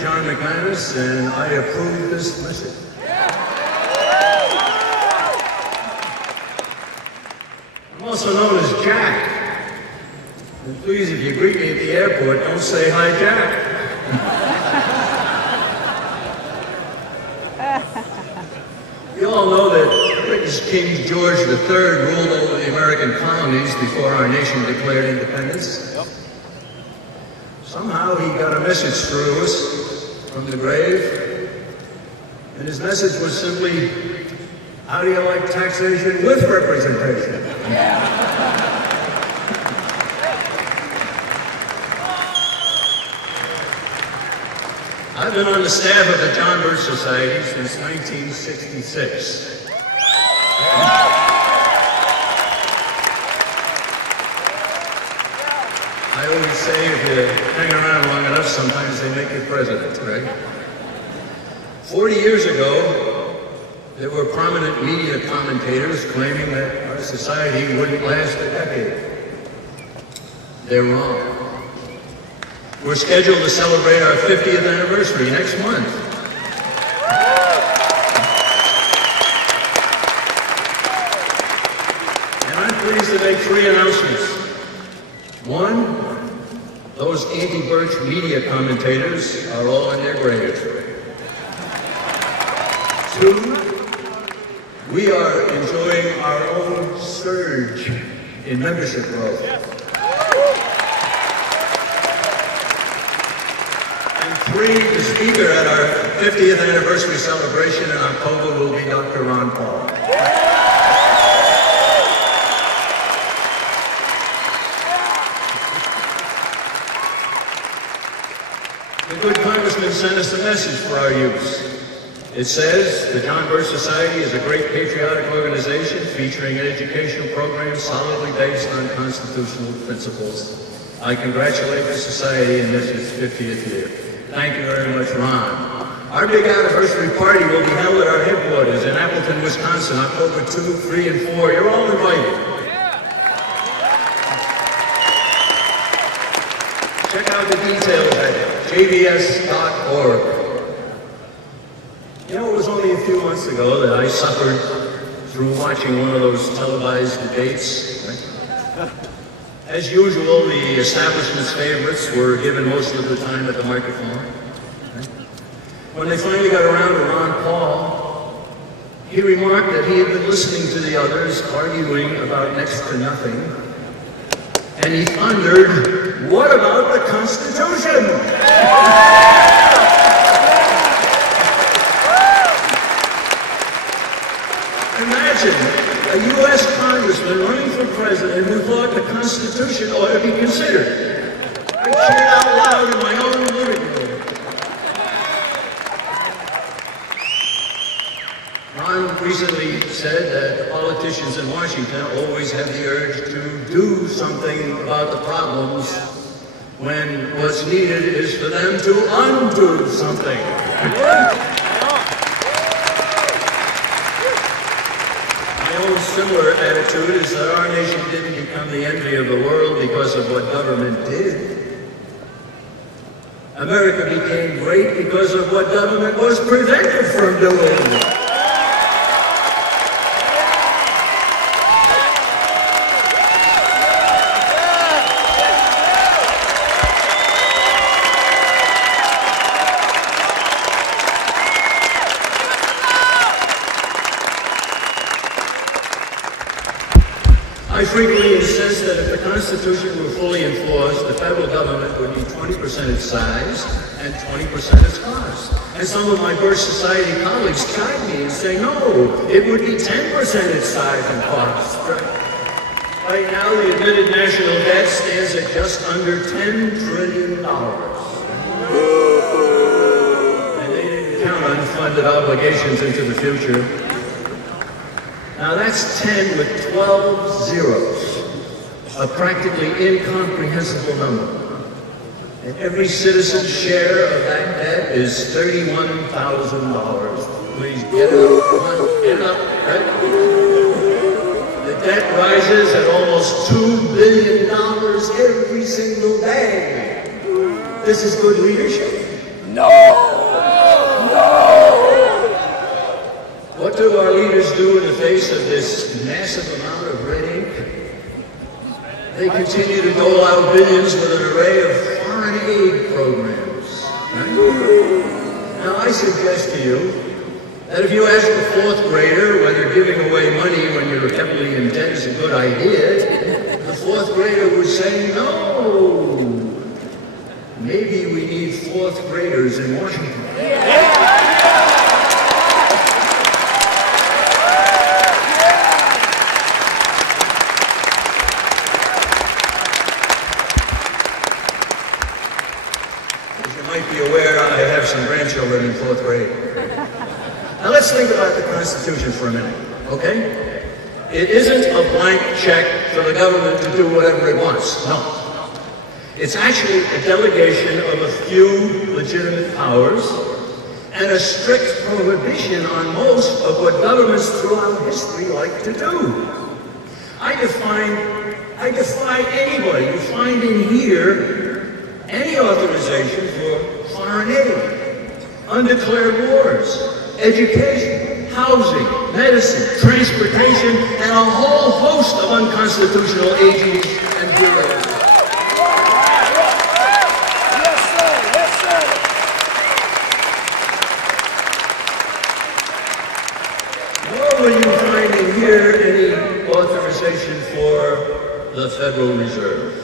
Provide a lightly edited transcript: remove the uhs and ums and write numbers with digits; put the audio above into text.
John McManus, and I approve this message. I'm also known as Jack. And please, if you greet me at the airport, don't say hi, Jack. You all know that British King George III ruled over the American colonies before our nation declared independence. Somehow he got a message through to us from the grave, and his message was simply, how do you like taxation with representation? I've been on the staff of the John Birch Society since 1966. I always say if you hang around long enough, sometimes they make you president, right? 40 years ago, there were prominent media commentators claiming that our society wouldn't last a decade. They're wrong. We're scheduled to celebrate our 50th anniversary next month. And I'm pleased to make 3 announcements. One, those anti-Birch media commentators are all in their graves. 2, we are enjoying our own surge in membership growth. And 3, the speaker at our 50th anniversary celebration in October will be Dr. Ron Paul. The good congressman sent us a message for our youth. It says, the John Birch Society is a great patriotic organization featuring an educational program solidly based on constitutional principles. I congratulate the Society in this its 50th year. Thank you very much, Ron. Our big anniversary party will be held at our headquarters in Appleton, Wisconsin, October 2, 3, and 4. You're all invited. Check out the details at jbs.org. You know, it was only a few months ago that I suffered through watching one of those televised debates. Right? As usual, the establishment's favorites were given most of the time at the microphone. Right? When they finally got around to Ron Paul, he remarked that he had been listening to the others arguing about next to nothing, and he thundered, "What about the Constitution?" Imagine a U.S. congressman running for president who thought the Constitution ought to be considered. I cheered out loud in my own living room. Ron recently said that politicians in Washington always have the urge to do something about the problems when what's needed is for them to undo something. My own similar attitude is that our nation didn't become the envy of the world because of what government did. America became great because of what government was prevented from doing. I frequently insist that if the Constitution were fully enforced, the federal government would be 20% its size and 20% its cost. And some of my Birch Society colleagues chide me and say, no, it would be 10% its size and cost. Right now, the admitted national debt stands at just under $10 trillion. And they didn't count unfunded obligations into the future. Now that's 10 with 12 zeros, a practically incomprehensible number. And every citizen's share of that debt is $31,000. Please get up, get up. Right? The debt rises at almost $2 billion every single day. This is good leadership. No! continue to dole out billions with an array of foreign aid programs. Right? Now, I suggest to you that if you ask a fourth grader whether giving away money when you're heavily in debt is a good idea, the fourth grader would say no. Maybe we need fourth graders in Washington. As you might be aware, I have some grandchildren in fourth grade. Now let's think about the Constitution for a minute, okay? It isn't a blank check for the government to do whatever it wants, no. It's actually a delegation of a few legitimate powers and a strict prohibition on most of what governments throughout history like to do. I defy anybody to find in here any authorization for foreign aid, undeclared wars, education, housing, medicine, transportation, and a whole host of unconstitutional agents and bureaus. Nor will you find in here any authorization for the Federal Reserve.